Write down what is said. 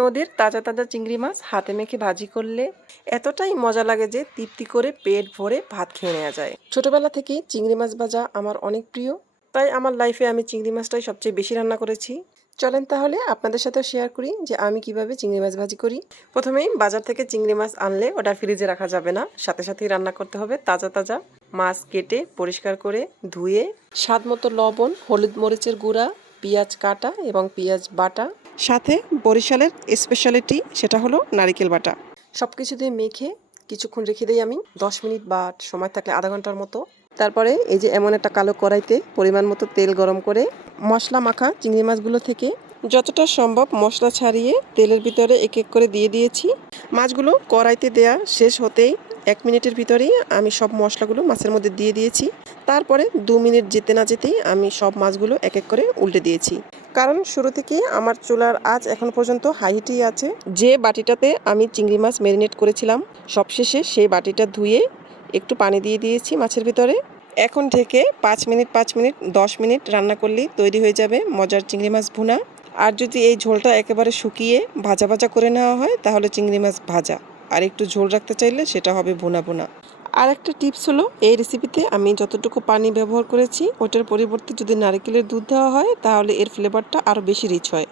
নদীর তাজা তাজা চিংড়ি মাছ হাতে মেখে ভাজি করলে এতটাই মজা লাগে যে তৃপ্তি করে পেট ভরে ভাত খেয়ে নেওয়া যায়। ছোটবেলা থেকেই চিংড়ি মাছ ভাজা আমার অনেক প্রিয়, তাই আমার লাইফে আমি চিংড়ি মাছটাই সবচেয়ে বেশি রান্না করেছি। চলেন তাহলে আপনাদের সাথে শেয়ার করি যে আমি কিভাবে চিংড়ি মাছ ভাজি করি। প্রথমেই বাজার থেকে চিংড়ি মাছ আনলে ওটা ফ্রিজে রাখা যাবে না, সাথে সাথেই রান্না করতে হবে। তাজা তাজা মাছ কেটে পরিষ্কার করে ধুয়ে স্বাদ মতো লবণ, হলুদ মরিচের গুঁড়া, পেঁয়াজ কাটা এবং পেঁয়াজ বাটা, সাথে বরিশালের স্পেশালিটি সেটা হলো নারিকেল বাটা, সব কিছু দিয়ে মেখে কিছুক্ষণ রেখে দিই আমি 10 মিনিট বা সময় থাকলে আধা ঘন্টার মতো। তারপরে এই যে এমন একটা কালো কড়াইতে পরিমাণ মতো তেল গরম করে মশলা মাখা চিংড়ি মাছগুলো থেকে যতটা সম্ভব মশলা ছাড়িয়ে তেলের ভিতরে এক এক করে দিয়ে দিয়েছি। মাছগুলো কড়াইতে দেয়া শেষ হতেই 1 মিনিটের ভিতরেই আমি সব মশলাগুলো মাছের মধ্যে দিয়ে দিয়েছি। তারপরে 2 মিনিট যেতে না যেতেই আমি সব মাছগুলো এক এক করে উল্টে দিয়েছি, কারণ শুরু থেকেই আমার চুলার আঁচ এখন পর্যন্ত হাই হিটেই আছে। যে বাটিটাতে আমি চিংড়ি মাছ ম্যারিনেট করেছিলাম সবশেষে সেই বাটিটা ধুয়ে একটু পানি দিয়ে দিয়েছি মাছের ভিতরে। এখন থেকে 5 মিনিট 10 মিনিট রান্না করলেই তৈরি হয়ে যাবে মজার চিংড়ি মাছ ভুনা। আর যদি এই ঝোলটা একেবারে শুকিয়ে ভাজা ভাজা করে নেওয়া হয় তাহলে চিংড়ি মাছ ভাজা, আর একটু ঝোল রাখতে চাইলে সেটা হবে ভুনা ভুনা। আর একটা টিপস হলো, এই রেসিপিতে আমি যতটুকু পানি ব্যবহার করেছি ওটার পরিবর্তে যদি নারকেলের দুধ দেওয়া হয় তাহলে এর ফ্লেভারটা আরও বেশি রিচ হয়।